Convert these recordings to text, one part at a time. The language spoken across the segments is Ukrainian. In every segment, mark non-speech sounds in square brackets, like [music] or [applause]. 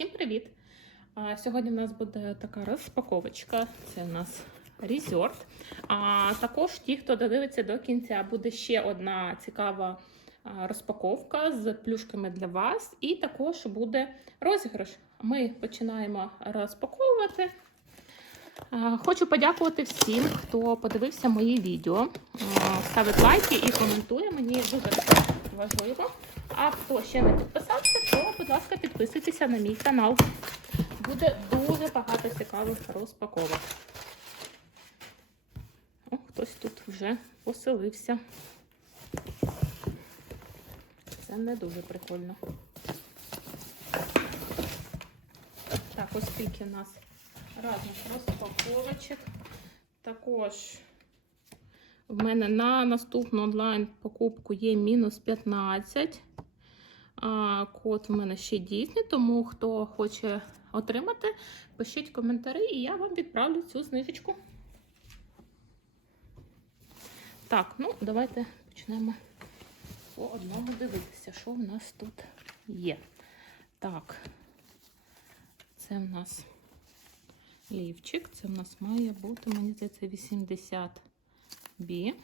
Всім привіт! Сьогодні в нас буде така розпаковочка. Це у нас резорт. А також ті, хто додивиться до кінця, буде ще одна цікава розпаковка з плюшками для вас. І також буде розіграш. Ми починаємо розпаковувати. Хочу подякувати всім, хто подивився мої відео. Ставить лайки і коментує. Мені дуже важливо. А хто ще не підписався, то, будь ласка, підписуйтеся на мій канал. Буде дуже багато цікавих розпаковок. О, хтось тут вже поселився. Це не дуже прикольно. Так, ось скільки у нас разних розпаковочок. Також в мене на наступну онлайн покупку є мінус 15. Код в мене ще дійсний, тому хто хоче отримати, пишіть коментарі, і я вам відправлю цю знижечку. Так, ну давайте почнемо по одному дивитися, що в нас тут є. Так, це в нас лівчик, це в нас має бути, мені здається, 80 бі.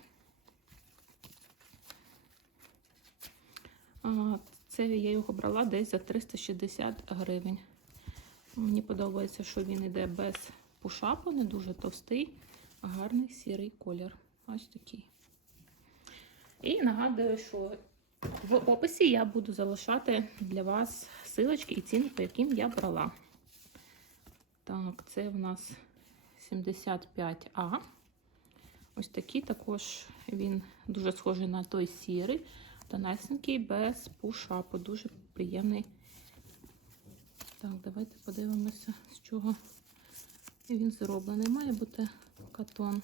Це я його брала десь за 360 гривень. Мені подобається, що він йде без пушапу, не дуже товстий, гарний сірий колір. Ось такий. І нагадую, що в описі я буду залишати для вас силочки і ціни, по яким я брала. Так, це в нас 75А. Ось такий також він дуже схожий на той сірий, тонесенький, без пушапу. Дуже приємний. Так, давайте подивимося, з чого він зроблений. Має бути катон.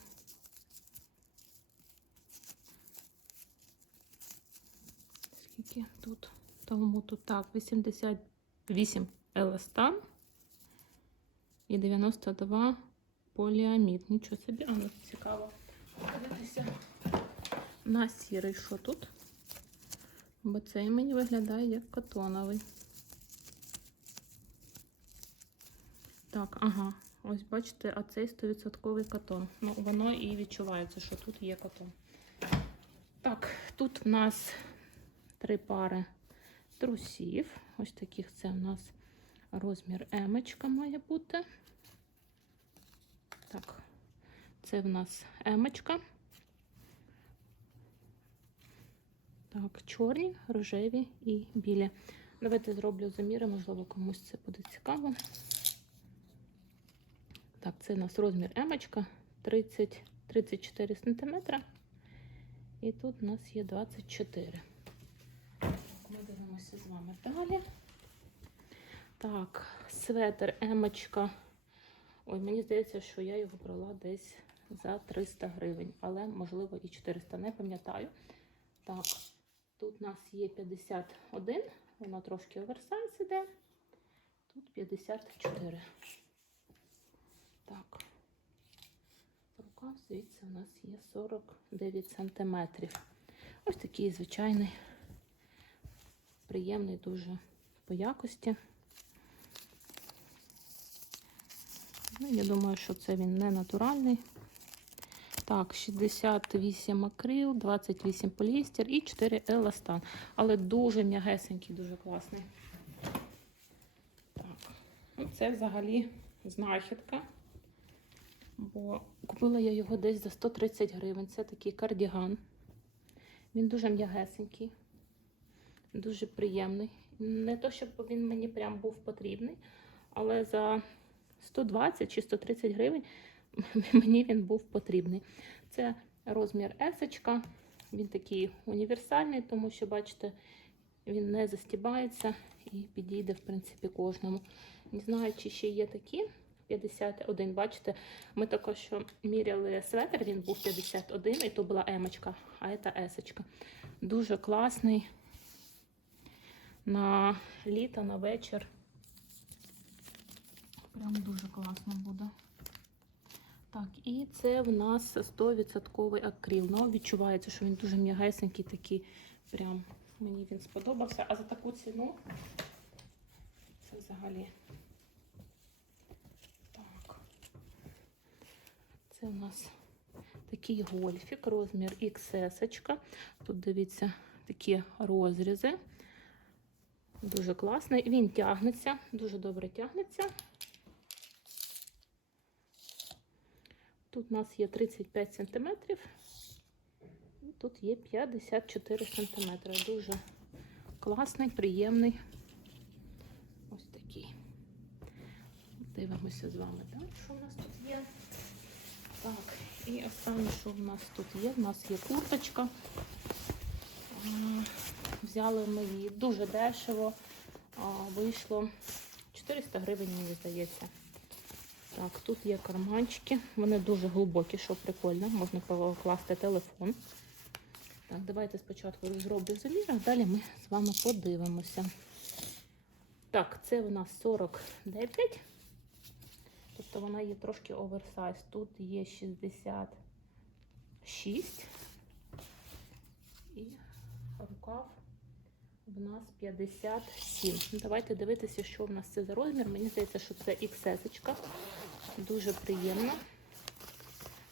Скільки тут талмуту? Так, 88 еластан і 92 поліамід. Нічого собі, а ну цікаво. Подивитися на сірий, що тут. Бо цей мені виглядає як катоновий. Так, ага, ось бачите, а цей 100% катон. Ну, воно і відчувається, що тут є катон. Так, тут в нас три пари трусів. Ось таких це в нас розмір емочка має бути. Так, це в нас емочка. Так, чорні, рожеві і білі. Давайте зроблю заміри, можливо, комусь це буде цікаво. Так, це у нас розмір емочка 30, 34 см. І тут у нас є 24. Ми дивимося з вами далі. Так, светр емочка. Ой, мені здається, що я його брала десь за 300 гривень, але, можливо, і 400, не пам'ятаю. Так, тут у нас є 51, воно трошки оверсайз іде. Тут 54. Так, рукав, звідси у нас є 49 сантиметрів. Ось такий звичайний, приємний дуже по якості. Ну, я думаю, що це він не натуральний. Так, 68 акрил, 28 поліестер і 4 еластан. Але дуже м'ягесенький, дуже класний. Так, ну це взагалі знахідка. Бо купила я його десь за 130 гривень. Це такий кардіган. Він дуже м'ягесенький, дуже приємний. Не то, щоб він мені прям був потрібний, але за 120 чи 130 гривень [laughs] мені він був потрібний. Це розмір есочка. Він такий універсальний, тому що, бачите, він не застібається і підійде, в принципі, кожному. Не знаю, чи ще є такі. 51, бачите, ми також міряли светр, він був 51, і то була емочка, а це есочка. Дуже класний на літо, на вечір. Прям дуже класно буде. Так, і це в нас 100% акрил. Ну, відчувається, що він дуже м'ягесенький, такий. Прям мені він сподобався. А за таку ціну це взагалі. Так. Це у нас такий гольфік, розмір XS. Тут дивіться такі розрізи. Дуже класний. Він тягнеться, дуже добре тягнеться. Тут у нас є 35 см. І тут є 54 см. Дуже класний, приємний. Ось такий. Дивимося з вами далі, що у нас тут є. Так, і останнє, що в нас тут є, в нас є курточка. Взяли ми її дуже дешево. Вийшло 400 гривень, мені здається. Так, тут є карманчики. Вони дуже глибокі, що прикольно. Можна покласти телефон. Так, давайте спочатку зроблю замір, а далі ми з вами подивимося. Так, це у нас 49. Тобто вона є трошки оверсайз. Тут є 66. І рукав в нас 57. Ну, Давайте дивитися, що в нас це за розмір. Мені здається, що це XS. Дуже приємно.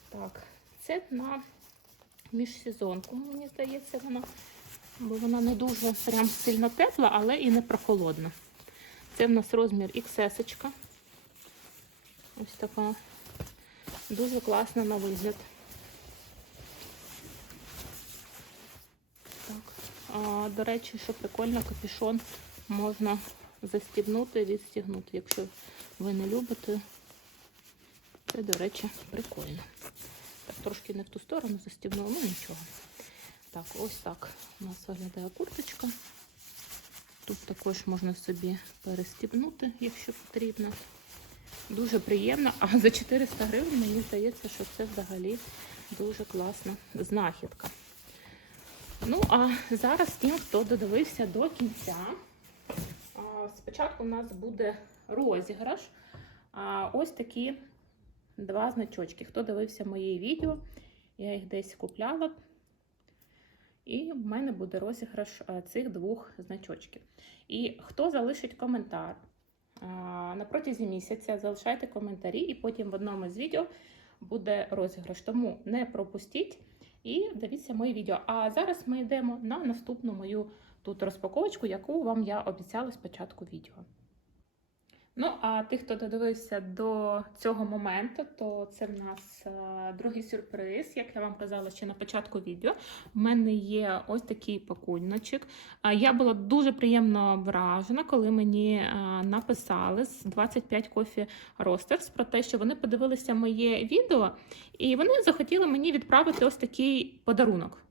Так, це на міжсезонку, мені здається, вона. Бо вона не дуже прям сильно тепла, але і не прохолодна. Це в нас розмір XS. Ось така дуже класна на вигляд. Так. А, до речі, що прикольно, капюшон можна застібнути і відстігнути. Якщо ви не любите, це, до речі, прикольно. Так, трошки не в ту сторону застібнула, ну нічого. Так, ось так у нас виглядає курточка. Тут також можна собі перестібнути, якщо потрібно. Дуже приємно. А за 400 гривень мені здається, що це взагалі дуже класна знахідка. Ну, а зараз тим, хто додивився до кінця. Спочатку у нас буде розіграш. Ось такі два значочки. Хто дивився мої відео, я їх десь купляла. І в мене буде розіграш цих двох значочків. І хто залишить коментар на протязі місяця, залишайте коментарі, і потім в одному з відео буде розіграш. Тому не пропустіть і дивіться мої відео. А зараз ми йдемо на наступну мою тут розпаковочку, яку вам я обіцяла спочатку відео. Ну, а тих, хто додивився до цього моменту, то це в нас е, другий сюрприз, як я вам казала ще на початку відео. У мене є ось такий пакуночок. Я була дуже приємно вражена, коли мені е, написали з 25 Coffee Roasters про те, що вони подивилися моє відео, і вони захотіли мені відправити ось такий подарунок.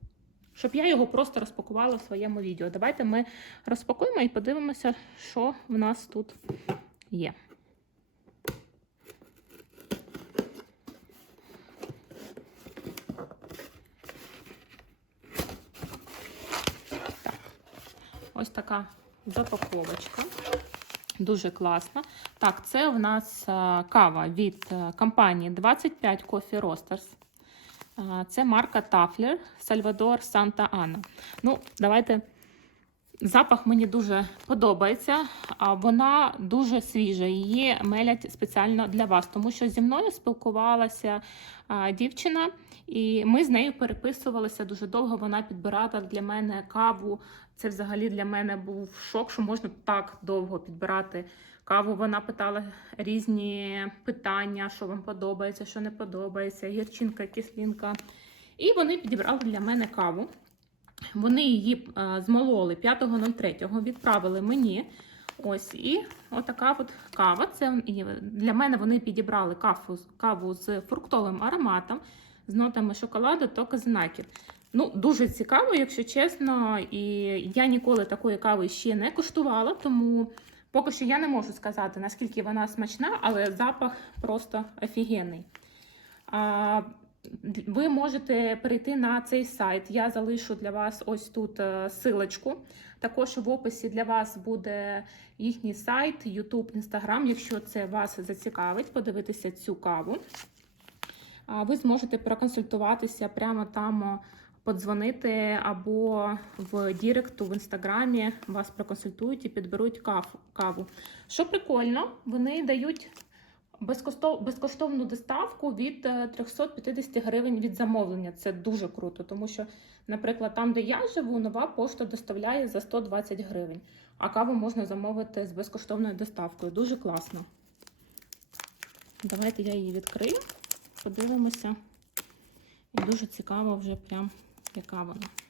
Щоб я його просто розпакувала в своєму відео. Давайте ми розпакуємо і подивимося, що в нас тут є. Так. Ось така запаковочка. Дуже класна. Так, це в нас кава від компанії 25 Coffee Roasters. Це марка Тафлер Сальвадор Санта Анна. Ну, давайте. Запах мені дуже подобається, а вона дуже свіжа. Її мелять спеціально для вас, тому що зі мною спілкувалася дівчина, і ми з нею переписувалися дуже довго. Вона підбирала для мене каву. Це взагалі для мене був шок, що можна так довго підбирати каву. Вона питала різні питання, що вам подобається, що не подобається, гірчинка, кислинка. І вони підібрали для мене каву. Вони її змололи 5.03, відправили мені. Ось, і отака от кава. Це Для мене вони підібрали каву, каву з фруктовим ароматом, з нотами шоколаду та казанаків. Ну, Дуже цікаво, якщо чесно. І я ніколи такої кави ще не куштувала, тому поки що я не можу сказати, наскільки вона смачна, але запах просто офігенний. Ви можете перейти на цей сайт. Я залишу для вас ось тут е, силочку. Також в описі для вас буде їхній сайт, YouTube, Instagram, якщо це вас зацікавить, подивитися цю каву. Ви зможете проконсультуватися прямо там подзвонити або в Діректу в інстаграмі вас проконсультують і підберуть каву. Що прикольно, вони дають безкоштовну доставку від е, 350 гривень від замовлення. Це дуже круто, тому що, наприклад, там, де я живу, нова пошта доставляє за 120 гривень, а каву можна замовити з безкоштовною доставкою. Дуже класно. Давайте я її відкрию, подивимося. І дуже цікаво вже прям, яка вона.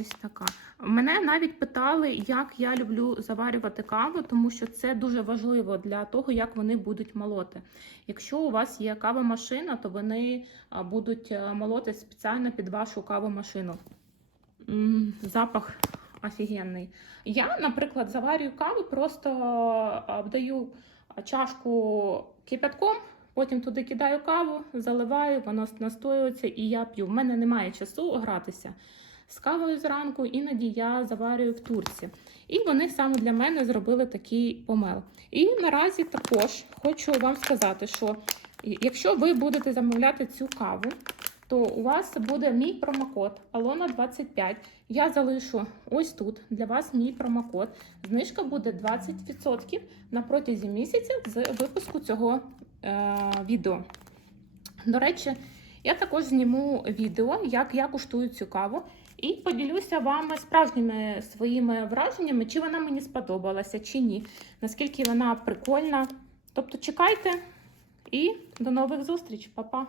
Ось така. Мене навіть питали, як я люблю заварювати каву, тому що це дуже важливо для того, як вони будуть молоти. Якщо у вас є кавомашина, то вони будуть е, молоти спеціально під вашу кавомашину. Запах офігенний. Я, наприклад, заварюю каву, просто обдаю чашку кипятком, потім туди кидаю каву, заливаю, воно настоюється і я п'ю. В мене немає часу гратися з кавою зранку, іноді я заварюю в турці. І вони саме для мене зробили такий помел. І наразі також хочу вам сказати, що якщо ви будете замовляти цю каву, то у вас буде мій промокод Алона 25. Я залишу ось тут для вас мій промокод. Знижка буде 20% на протязі місяця з випуску цього е, відео. До речі, я також зніму відео, як я куштую цю каву, і поділюся вами справжніми своїми враженнями, чи вона мені сподобалася, чи ні. Наскільки вона прикольна. Тобто чекайте і до нових зустріч, Па-па!